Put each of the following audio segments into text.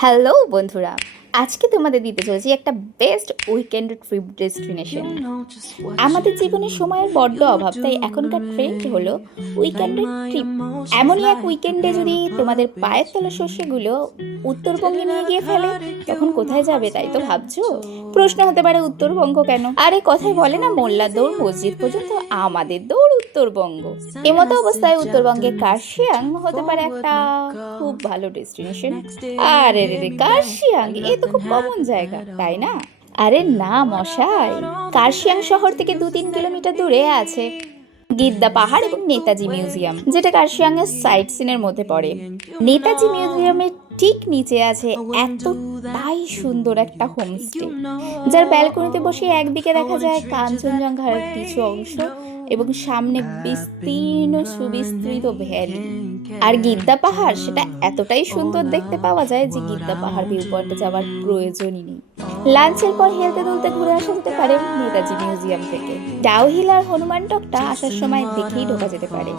Hello বন্ধুরা, আজকে তোমাদের দিতে চলেছি একটা বেস্ট উইকেন্ড ট্রিপ ডেস্টিনেশন। আমাদের জীবনে সময়ের বড্ড অভাব, তাই এখনকার ট্রেন্ড হলো উইকেন্ডের ট্রিপ। এমনই এক উইকেন্ডে যদি তোমাদের পায়ের তলা শস্যগুলো উত্তরবঙ্গে নিয়ে গিয়ে ফেলে, তখন কোথায় যাবে তাই তো ভাবছো? প্রশ্ন হতে পারে উত্তরবঙ্গ কেন? আরে কথায় বলে না, মোল্লার দৌড় মসজিদ পর্যন্ত, আমাদের দৌড় উত্তরবঙ্গ। এমতো অবস্থায় উত্তরবঙ্গের কার্শিয়াং হতে পারে একটা খুব ভালো ডেস্টিনেশন। আরে রে রে, কার্শিয়াং এ তো খুব কমন জায়গা, তাই না? আরে না মশাই, কার্শিয়াং শহর থেকে 2-3 কিলোমিটার দূরে আছে গিদ্দা পাহাড় এবং নেতাজি মিউজিয়াম, যেটা কার্শিয়াং এর সাইট সিনের মধ্যে পড়ে। নেতাজি মিউজিয়ামের ঠিক নিচে আছে এতটাই সুন্দর একটা হোমস্টে, যার ব্যালকনিতে বসে একদিকে দেখা যায় কাঞ্চনজঙ্ঘার কিছু অংশ এবং সামনে বিস্তীর্ণ সুবিস্তৃত ভ্যালি। আর গিদ্দা পাহাড় সেটা এতটাই সুন্দর দেখতে পাওয়া যায় যে গিদ্দা পাহাড় ভিউ পয়েন্টে যাওয়ার প্রয়োজনই নেই। লাঞ্চের পর হেলতে দুলতে ঘুরে আসা যেতে পারে নেতাজি মিউজিয়াম থেকে। ডাউহিল আর হনুমান টকটা আসার সময় দেখেই ঢোকা যেতে পারে।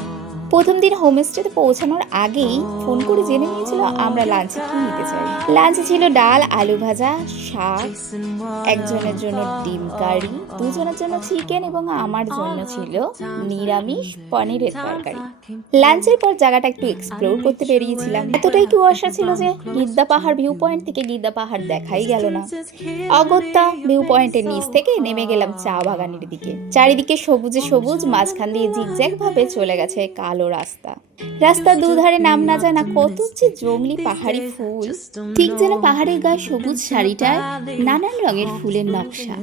প্রথম দিন হোমস্টেতে পৌঁছানোর আগেই ফোন করে জেনে নিয়েছিল আমরা লাঞ্চে কি নিতে চাই। লাঞ্চে ছিল ডাল, আলু ভাজা, শাক, একজনের জন্য ডিম কারি, দুজনের জন্য চিকেন এবং আমার জন্য ছিল নিরামিষ পনিরের তরকারি। লাঞ্চের পর জায়গাটা একটু এক্সপ্লোর করতে বেরিয়েছিলাম। এতটাই কুয়াশা ছিল যে গিদ্দা পাহাড় ভিউ পয়েন্ট থেকে গিদ্দা পাহাড় দেখাই গেল না। অগত্যা ভিউ পয়েন্টের নিচ থেকে নেমে গেলাম চা বাগানের দিকে। চারিদিকে সবুজে সবুজ, মাঝখান দিয়ে জিগজ্যাগ ভাবে চলে গেছে কালো রাস্তা। রাস্তার দুধারে নাম না জানা কত যে জংলি পাহাড়ি ফুল, ঠিক যেন পাহাড়ের গায়ে সবুজ শাড়িটায় নানান রঙের ফুলের নকশা।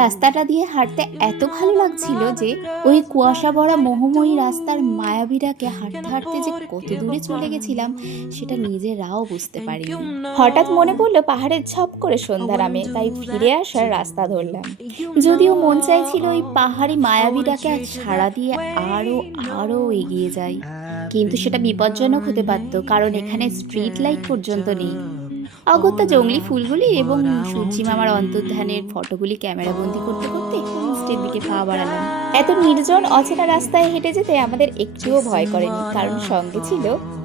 রাস্তাটা দিয়ে হাঁটতে এত ভালো লাগছিল যে ওই কুয়াশা ভরা মোহময়ী রাস্তার মায়াবীরাকে হাঁটতে হাঁটতে যে কত দূরে চলে গেছিলাম সেটা নিজেরাও বুঝতে পারিনি। হঠাৎ মনে পড়লো পাহাড়ের ঝপ করে সন্ধ্যা নামে, তাই ফিরে আসার রাস্তা ধরলাম। যদিও মন চাইছিল ওই পাহাড়ি মায়াবীরাকে ছাড়া দিয়ে আরো আরো এগিয়ে যাই, কিন্তু সেটা বিপজ্জনক হতে পারত, কারণ এখানে স্ট্রিট লাইট পর্যন্ত নেই। অগত্যা জংলি ফুলগুলি এবং সূর্যি মামার অন্তর্ধানের ফটোগুলি ক্যামেরা বন্দি করতে করতে হোমস্টের দিকে পা বাড়ালাম। এত নির্জন অচেনা রাস্তায় হেঁটে যেতে আমাদের একটুও ভয় করেনি, কারণ সঙ্গে ছিল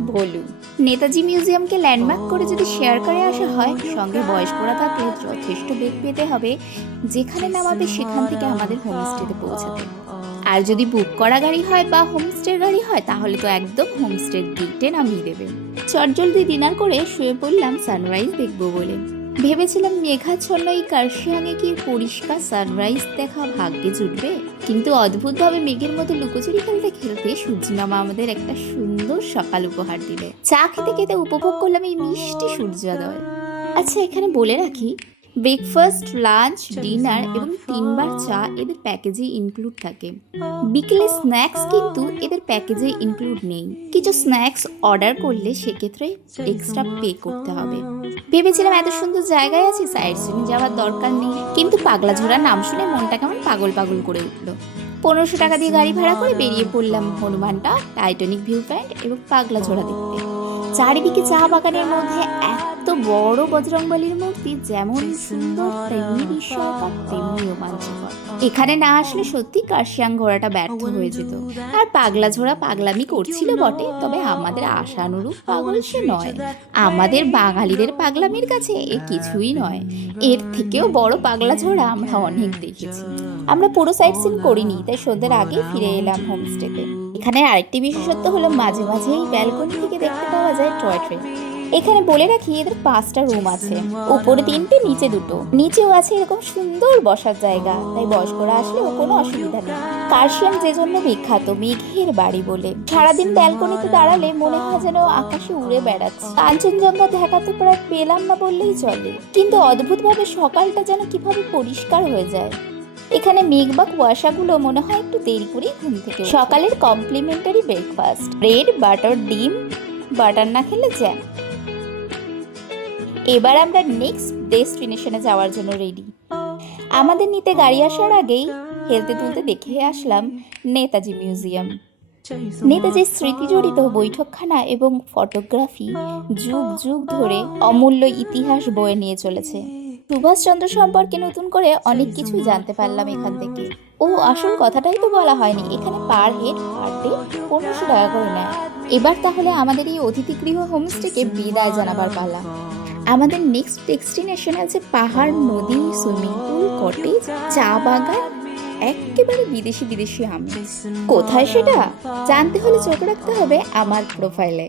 ভোলু। নেতাজি মিউজিয়ামকে ল্যান্ডমার্ক করে যদি শেয়ার করে আসা হয়, সঙ্গে বয়স্করা থাকলে যথেষ্ট বেগ পেতে হবে যেখানে নামাবে সেখান থেকে আমাদের হোমস্টেতে পৌঁছাতে। আর যদি বুক করা গাড়ি হয় বা হোমস্টের গাড়ি হয়, তাহলে তো একদম হোমস্টের গেটে নামিয়ে দেবে। চটজলদি ডিনার করে শুয়ে পড়লাম সানরাইজ দেখবো বলে। ভেবেছিলাম মেঘাচ্ছন্ন এই কার্শিয়াংয়ে কি পরিষ্কার সানরাইজ দেখা ভাগ্যে জুটবে, কিন্তু অদ্ভুতভাবে মেঘের মধ্যে লুকোচুরি খেলতে খেলতে সূর্যি মামা আমাদের একটা সুন্দর সকাল উপহার দিলে। চা খেতে খেতে উপভোগ করলাম এই মিষ্টি সূর্যোদয়। আচ্ছা, এখানে বলে রাখি, ব্রেকফাস্ট, লাঞ্চ, ডিনার এবং 3 বার চা এদের প্যাকেজে ইনক্লুড থাকে। বিকেলে স্ন্যাক্স কিন্তু এদের প্যাকেজে ইনক্লুড নেই। কিছু স্ন্যাক্স অর্ডার করলে সেক্ষেত্রে এক্সট্রা পে করতে হবে। ভেবেছিলাম এত সুন্দর জায়গায় আছে, সাইট সিন যাওয়ার দরকার নেই, কিন্তু পাগলাঝোড়ার নাম শুনে মনটা কেমন পাগল পাগল করে উঠলো। 1500 টাকা দিয়ে গাড়ি ভাড়া করে বেরিয়ে পড়লাম হনুমানটা, টাইটানিক ভিউ পয়েন্ট এবং পাগলাঝোড়া দেখতে। চারিদিকে চা বাগানের মধ্যে এত বড় বজরংবলীর মূর্তি যেমন সুন্দর তেমনি বিস্ময়কর তেমনি রোমাঞ্চকর। এখানে না আসলে সত্যি কার্শিয়াং ঘোরাটা ব্যর্থ হয়ে যেত। আর পাগলাঝোড়া পাগলামি করছিল বটে, তবে আমাদের আশানুরূপ পাগল সে নয়। আমাদের বাঙালিদের পাগলামির কাছে এ কিছুই নয়। এর থেকেও বড় পাগলাঝোড়া আমরা অনেক দেখেছি। আমরা পুরো সাইট সিন করিনি, তাই সন্ধ্যের আগেই ফিরে এলাম হোমস্টেতে। এখানে আরেকটি বিশেষত্ব হলো মাঝে মাঝে এই ব্যালকনি থেকে দেখতে পাওয়া যায় টয় ট্রেন। এখানে বলে রাখি, এদের 5টা রুম আছে, উপরে 3টে, নিচে 2টো। নিচেও আছে এরকম সুন্দর বসার জায়গা, তাই বয়স্করা আসলেও কোনো অসুবিধা নেই। কার্শিয়াং যে জন্য বিখ্যাত মেঘের বাড়ি বলে, সারাদিন ব্যালকনিতে দাঁড়ালে মনে হয় যেন আকাশে উড়ে বেড়াচ্ছে। কাঞ্চনজঙ্ঘা দেখা তো প্রায় পেলাম না বললেই চলে, কিন্তু অদ্ভুতভাবে সকালটা যেন কিভাবে পরিষ্কার হয়ে যায়। এখানে মেঘ বা কুয়াশাগুলো মনে হয় একটু দেরি করেই ঘুম থেকে। সকালের কমপ্লিমেন্টারি ব্রেকফাস্ট, ব্রেড, বাটার, ডিম, বাটার না খেলে জ্যাম। এবার আমরা নেক্সট ডেস্টিনেশনে যাওয়ার জন্য রেডি। আমাদের নিতে গাড়ি আসার আগেই হেলতে তুলতে দেখে আসলাম নেতাজি মিউজিয়াম। নেতাজির স্মৃতি জড়িত বৈঠকখানা এবং ফটোগ্রাফি যুগ যুগ ধরে অমূল্য ইতিহাস বয়ে নিয়ে চলেছে। সুভাষচন্দ্র সম্পর্কে নতুন করে অনেক কিছুই জানতে পারলাম এখান থেকে। ও আসল কথাটাই তো বলা হয়নি, এখানে পার হেড পার ডে 1500 টাকা করে নেয়। এবার তাহলে আমাদের এই অতিথি গৃহ হোমস্টেকে বিদায় জানাবার পালা। আমাদের নেক্সট ডেস্টিনেশন আছে পাহাড়, নদী, সুইমিং পুল, কটেজ, চা বাগান, একেবারে বিদেশি বিদেশি আমেজ। কোথায় সেটা জানতে হলে চোখ রাখতে হবে আমার প্রোফাইলে।